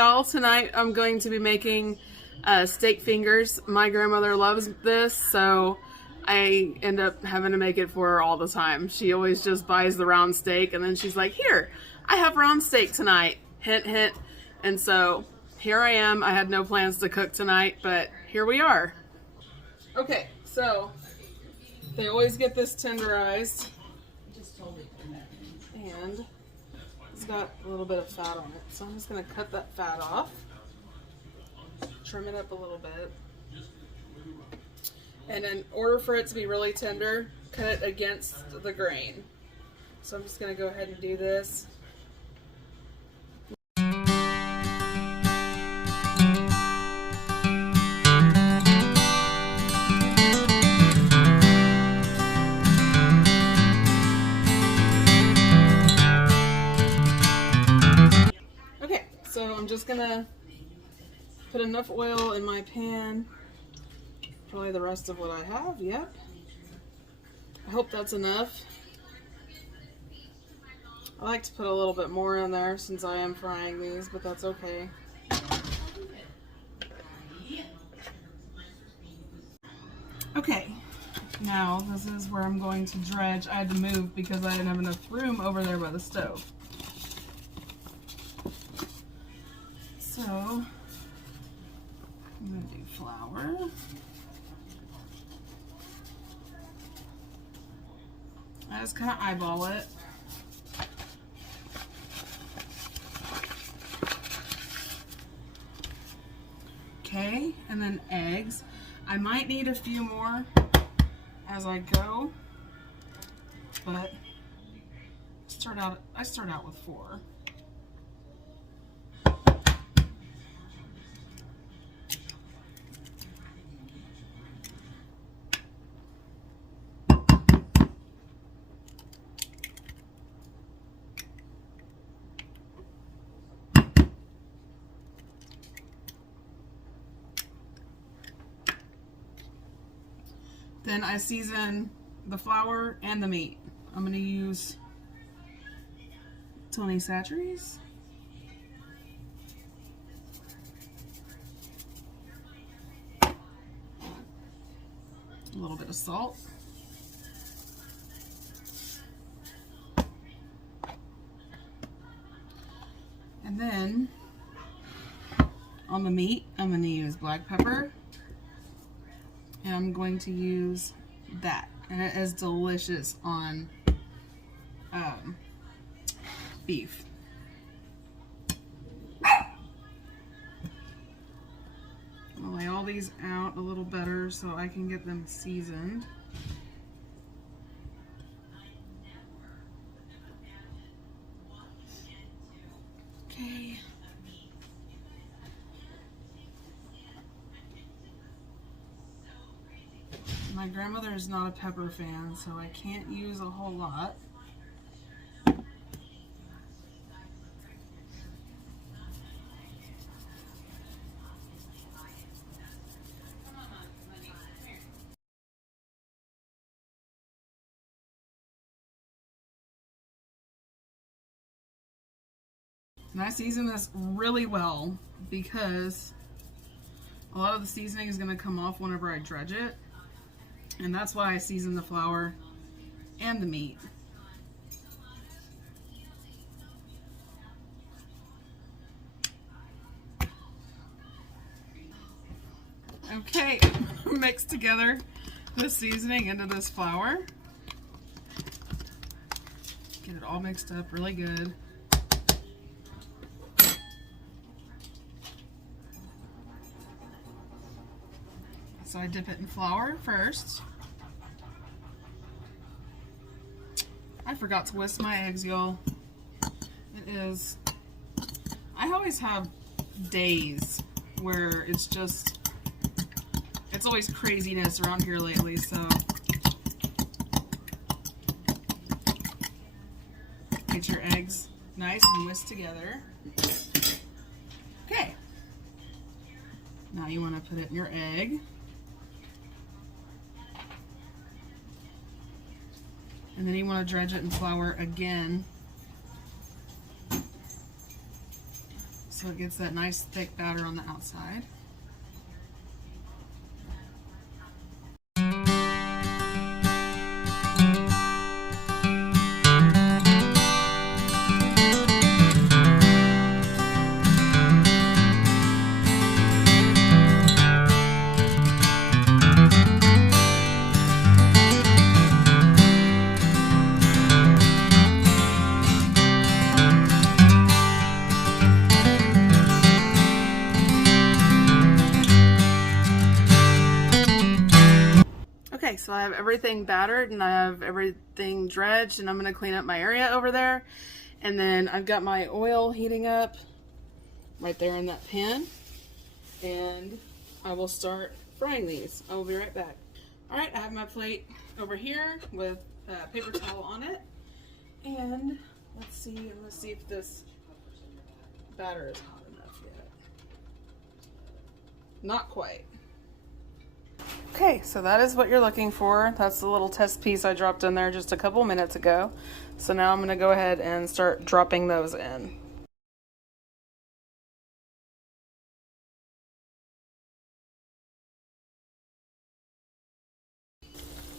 y'all, tonight I'm going to be making steak fingers. My grandmother loves this, so I end up having to make it for her all the time. She always just buys the round steak and then she's like, here, I have round steak tonight. Hint, hint. And so here I am. I had no plans to cook tonight, but here we are. Okay, so they always get this tenderized. And it's got a little bit of fat on it, so I'm just going to cut that fat off, trim it up a little bit, and in order for it to be really tender, cut it against the grain. So I'm just going to go ahead and do this. So I'm just gonna put enough oil in my pan, probably the rest of what I have, yep. I hope that's enough. I like to put a little bit more in there since I am frying these, but that's okay. Okay, now this is where I'm going to dredge. I had to move because I didn't have enough room over there by the stove. So, I'm going to do flour. I just kind of eyeball it. Okay, and then eggs. I might need a few more as I go, but I start out with 4. Then I season the flour and the meat. I'm going to use Tony Chachere's. A little bit of salt. And then on the meat, I'm going to use black pepper. And I'm going to use that. And it is delicious on beef. I'll lay all these out a little better so I can get them seasoned. Okay. My grandmother is not a pepper fan, so I can't use a whole lot. And I season this really well because a lot of the seasoning is going to come off whenever I dredge it. And that's why I season the flour and the meat. Okay, mix together the seasoning into this flour. Get it all mixed up really good. So I dip it in flour first. I forgot to whisk my eggs, y'all. I always have days where it's always craziness around here lately, so get your eggs nice and whisked together. Okay. Now you want to put it in your egg. And then you want to dredge it in flour again so it gets that nice thick batter on the outside. Okay, so I have everything battered and I have everything dredged, and I'm going to clean up my area over there. And then I've got my oil heating up right there in that pan, and I will start frying these. I will be right back. All right, I have my plate over here with a paper towel on it, and let's see if this batter is hot enough yet. Not quite. Okay, so that is what you're looking for. That's the little test piece I dropped in there just a couple minutes ago. So now I'm going to go ahead and start dropping those in.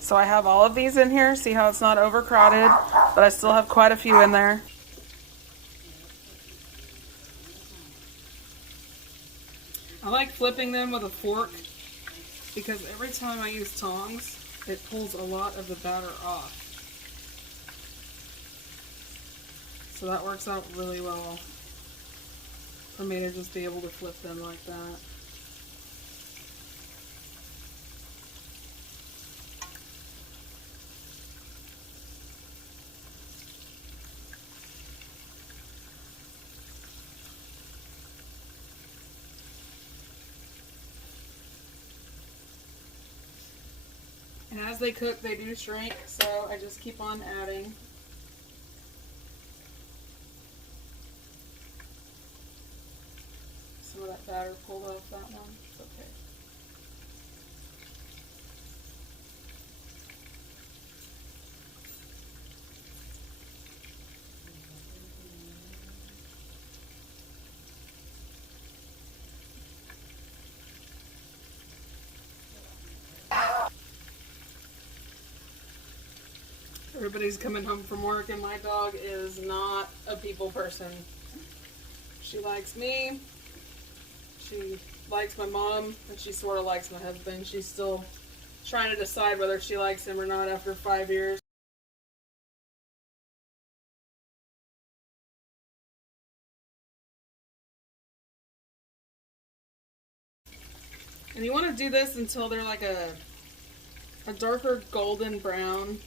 So I have all of these in here. See how it's not overcrowded, but I still have quite a few in there. I like flipping them with a fork, because every time I use tongs, it pulls a lot of the batter off. So that works out really well for me to just be able to flip them like that. And as they cook, they do shrink, so I just keep on adding. Some of that batter pulled off that one. It's okay. Everybody's coming home from work, and my dog is not a people person. She likes me, she likes my mom, and she sort of likes my husband. She's still trying to decide whether she likes him or not after 5 years. And you want to do this until they're like a darker golden brown.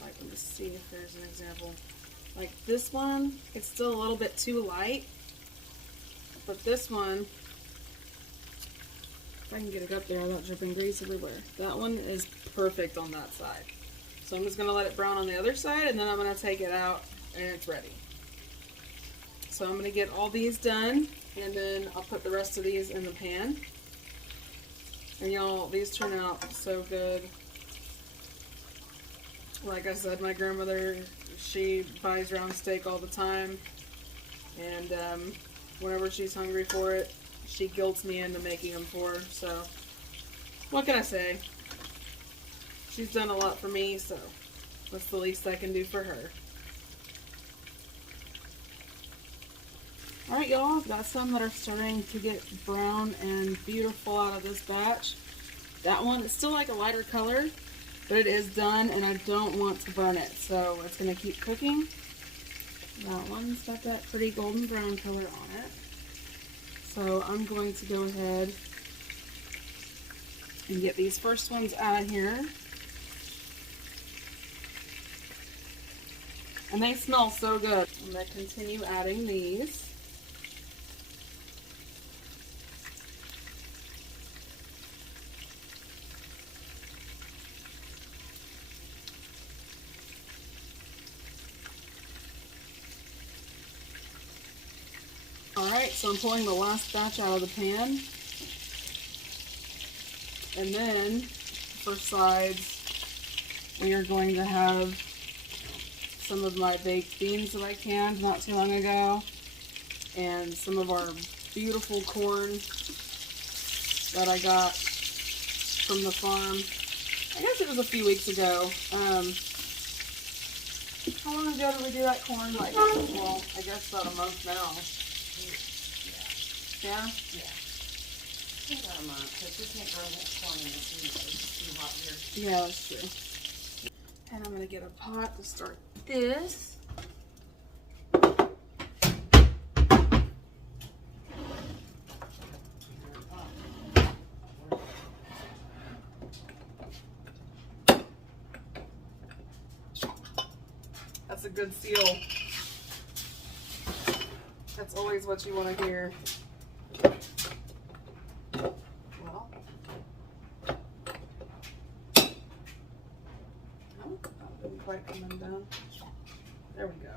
Let me see if there's an example. Like this one, it's still a little bit too light. But this one, if I can get it up there without dripping grease everywhere, that one is perfect on that side. So I'm just going to let it brown on the other side, and then I'm going to take it out, and it's ready. So I'm going to get all these done, and then I'll put the rest of these in the pan. And y'all, these turn out so good. Like I said, my grandmother, she buys round steak all the time, and whenever she's hungry for it, she guilts me into making them for her. So what can I say? She's done a lot for me, so that's the least I can do for her. Alright y'all, I've got some that are starting to get brown and beautiful out of this batch. That one is still like a lighter color, but it is done, and I don't want to burn it, so it's going to keep cooking. That one's got that pretty golden brown color on it. So I'm going to go ahead and get these first ones out of here. And they smell so good. I'm going to continue adding these. Alright, so I'm pulling the last batch out of the pan. And then, for sides, we are going to have some of my baked beans that I canned not too long ago, and some of our beautiful corn that I got from the farm. I guess it was a few weeks ago. How long ago did we do that corn? Like, well, I guess about a month now. Yeah? Yeah. About a month, because we can't grow that corn in the season. It's too hot here. Yeah, that's true. And I'm going to get a pot to start this. That's a good seal. That's always what you want to hear. Well, didn't quite come undone. There we go.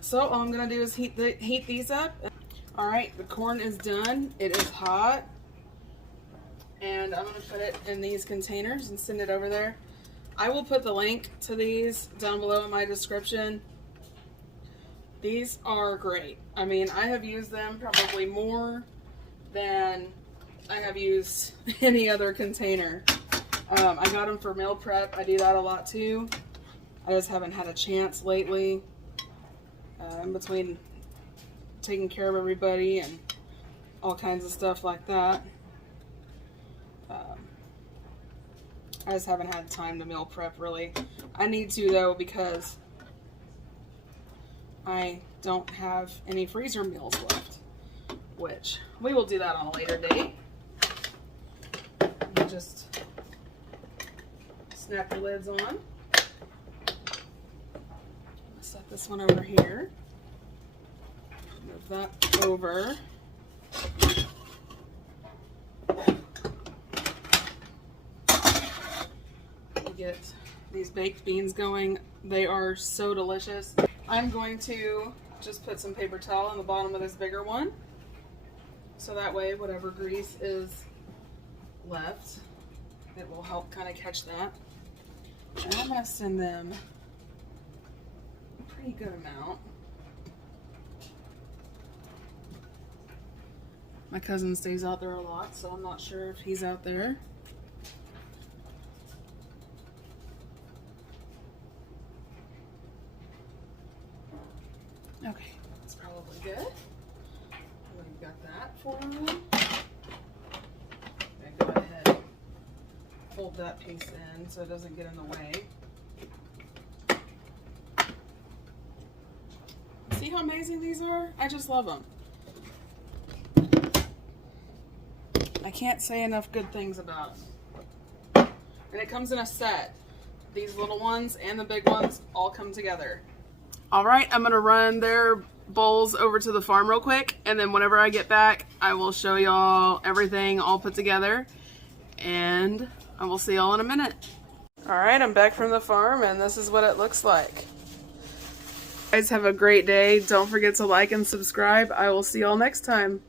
So all I'm gonna do is heat these up. All right, the corn is done. It is hot. And I'm going to put it in these containers and send it over there. I will put the link to these down below in my description. These are great. I mean, I have used them probably more than I have used any other container. I got them for meal prep. I do that a lot too. I just haven't had a chance lately. In between taking care of everybody and all kinds of stuff like that. I just haven't had time to meal prep, really. I need to, though, because I don't have any freezer meals left, which we will do that on a later date. You just snap the lids on. Set this one over here. Move that over. Get these baked beans going. They are so delicious. I'm going to just put some paper towel on the bottom of this bigger one, so that way whatever grease is left, it will help kind of catch that. And I'm going to send them a pretty good amount. My cousin stays out there a lot, so I'm not sure if he's out there. Okay, that's probably good. We've got that for them. Okay, go ahead, fold that piece in so it doesn't get in the way. See how amazing these are? I just love them. I can't say enough good things about them. And it comes in a set. These little ones and the big ones all come together. All right, I'm gonna run their bowls over to the farm real quick, and then whenever I get back, I will show y'all everything all put together, and I will see y'all in a minute. All right, I'm back from the farm, and this is what it looks like. You guys have a great day. Don't forget to like and subscribe. I will see y'all next time.